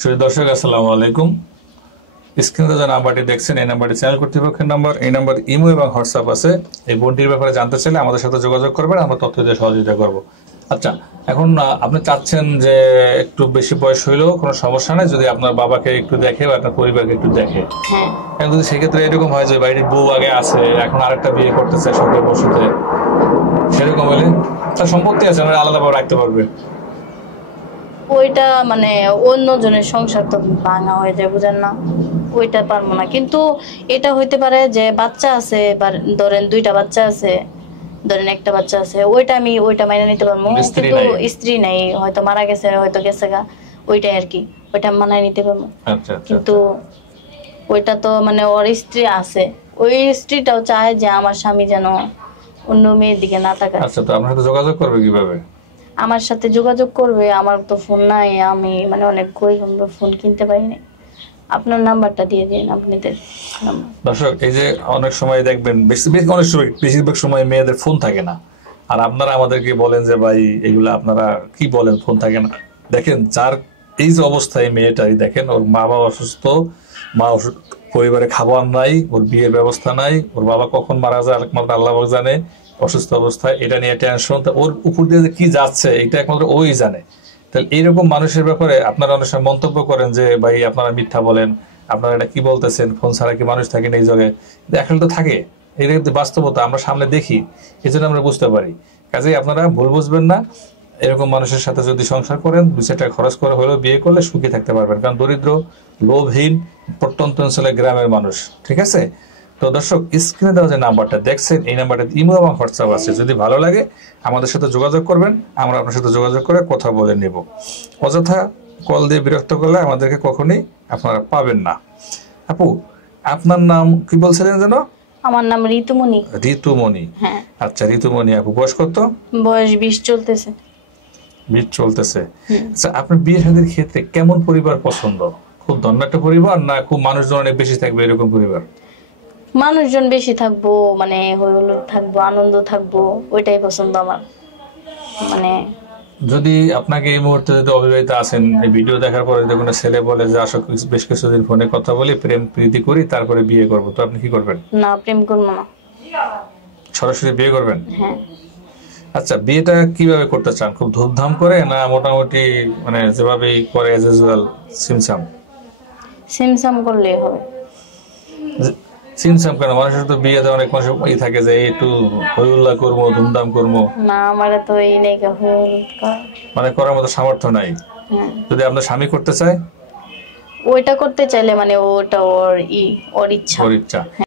সুপ্রিয় দর্শক, আসসালামু আলাইকুম। স্ক্রিনে যে নাম্বারটি দেখছেন, এই নাম্বারটি চ্যানেল কর্তৃপক্ষের নাম্বার। এই নাম্বার ইমো এবং হোয়াটসঅ্যাপ আছে। এই বোনটির ব্যাপারে জানতে চাইলে আমাদের সাথে যোগাযোগ করবেন, আমরা তথ্য দিয়ে সহযোগিতা করব। আচ্ছা, এখন আপনি চাচ্ছেন যে একটু বেশি বয়স হইলেও কোনো সমস্যা নেই, যদি আপনার বাবাকে একটু দেখে বা আপনার পরিবারকে একটু দেখে। এখন যদি সেক্ষেত্রে এরকম হয় যে বাড়ির বউ আগে আছে, এখন আরেকটা বিয়ে করতে চায় শখের বশতে, সেরকম হলে তার সম্পত্তি আছে, আমরা আলাদাভাবে রাখতে পারবে। ওইটা মানে অন্য জনের সংসার তো ভাঙা হয়ে যায়, বুঝেন না? ওইটা পারবো না। কিন্তু এটা হইতে পারে যে বাচ্চা আছে, ধরেন দুইটা বাচ্চা আছে, ধরেন একটা বাচ্চা আছে, ওইটা মাইনে নিতে পারবো। কিন্তু স্ত্রী নাই, হয়তো মারা গেছে, হয়তো গেছে গা, ওইটাই আর কি, ওইটা মানায় নিতে পারবো। কিন্তু ওইটা তো মানে ওর স্ত্রী আছে, ওই স্ত্রীটাও চায় যে আমার স্বামী যেন অন্য মেয়ের দিকে না তাকায়। আচ্ছা, তো আপনার সাথে যোগাযোগ করবে কিভাবে? আমার সাথে যোগাযোগ করবে, আমার তো ফোন নাই, আমি মানে অনেক গরিব, আমরা ফোন কিনতে পারিনি। আপনার নাম্বারটা দিয়ে দিন, আপনাদের দর্শক, এই যে অনেক সময় দেখবেন, বেশিরভাগ সময় মেয়েদের ফোন থাকে না, আর আপনারা আমাদেরকে বলেন যে ভাই এগুলা আপনারা কি বলেন, ফোন থাকে না। দেখেন, যার এই যে অবস্থায় মেয়েটাই দেখেন, ওর মা বাবা অসুস্থ, পরিবারে খাবার নাই, ওর বিয়ের ব্যবস্থা নাই, ওর বাবা কখন মারা যায় একমাত্র আল্লাহ জানে, অসুস্থ অবস্থায়, এটা নিয়ে টেনশন, ওর উপর দিয়ে যে কি যাচ্ছে এটা একমাত্র ওই জানে। তাহলে এইরকম মানুষের ব্যাপারে আপনারা অনেক সময় মন্তব্য করেন যে ভাই আপনারা মিথ্যা বলেন, আপনারা এটা কি বলতেছেন, ফোন ছাড়া কি মানুষ থাকে না এই জায়গায়? আসলে তো থাকে, এটা কিন্তু বাস্তবতা, আমরা সামনে দেখি, এই জন্য আমরা বুঝতে পারি। কাজেই আপনারা ভুল বুঝবেন না। এরকম মানুষের সাথে যদি সংসার করেন, 2 টাকা খরচ করে হলেও বিয়ে করলে সুখী থাকতে পারবেন, কারণ দরিদ্র, লোভহীন, প্রত্যন্ত অঞ্চলের গ্রামের মানুষ। ঠিক আছে? তো দর্শক, স্ক্রিনে দেওয়া যে নাম্বারটা দেখছেন, এই নাম্বারটা ইমো এবং হোয়াটসঅ্যাপ আছে। যদি ভালো লাগে আমাদের সাথে যোগাযোগ করবেন, আমরা আপনার সাথে যোগাযোগ করে কথা বলে নেব। অযথা কল দিয়ে বিরক্ত করলে আমাদেরকে কখনোই আপনারা পাবেন না। আপু, আপনার নাম কি বলছিলেন যেন? আমার নাম ঋতুমণি। ঋতুমণি? হ্যাঁ। আচ্ছা, ঋতুমণি আপু, বয়স কত? বয়স 20 চলতেছে। 20 চলতেছে। আচ্ছা, আপনার বিয়ে শাদীর ক্ষেত্রে কেমন পরিবার পছন্দ? খুব ধন্য একটা পরিবার, না খুব মানুষজন অনেক বেশি থাকবে এরকম পরিবার? মানুষজন বেশি থাকবো, মানে হইহুল্লোড় থাকবো, আনন্দ থাকবো, ওইটাই পছন্দ আমার। মানে যদি আপনাকে এই মুহূর্তে যদি অবিবাহিত আছেন, এই ভিডিও দেখার পরে যদি কোনো ছেলে বলে যে আসো বেশ কিছুদিন ফোনে কথা বলি, প্রেম প্রীতি করি, তারপরে বিয়ে করবো, তো আপনি কি করবেন? না, প্রেম করবো না, সরাসরি বিয়ে করবেন? হ্যাঁ। আচ্ছা, বিয়েটা কিভাবে করতে চান? খুব ধুমধাম করে, না মোটামুটি মানে যেভাবেই করে এজ ইউজুয়াল, সিমসাম? সিমসাম করলেই হবে। সিমসাম কেন? মানুষের তো বিয়েতে অনেক মানুষের থাকে যে একটু হই হুল্লা করবো, ধুমধাম করবো। না, আমার তো এই নেই, মানে করার মতো সামর্থ্য নাই। যদি আপনার স্বামী করতে চায়? ওইটা করতে চাইলে মানে ওটা ওর ইচ্ছা।